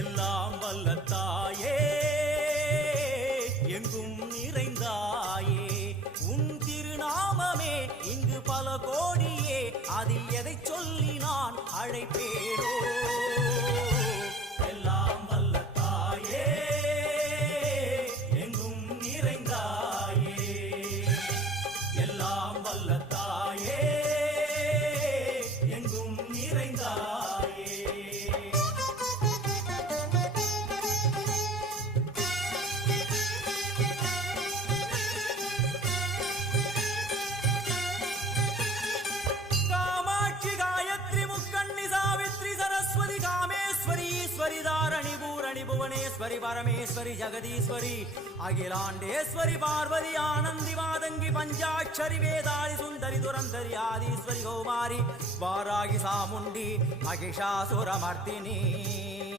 எல்லாம் வல்ல தாயே எங்கும் நிறைந்தாயே உன் திருநாமமே இங்கு பல கோடியே அதில் எதை சொல்லி நான் அழைப்பேனோ எல்லாம் வல்ல தாயே எங்கும் நிறைந்தாயே எல்லாம் வல்ல தாயே எங்கும் நிறைந்தாயே ईश्वरी पूरणी भुवनेश्वरी परमेश्वरी जगदीश्वरी अखिलांडेश्वरी पार्वती आनंदी वादंगी पंचाक्षरी वेदाली सुंदरी दुरंधरी आदिश्वरी कौमारी वारागी सामुंडी महिषासुरमर्दिनी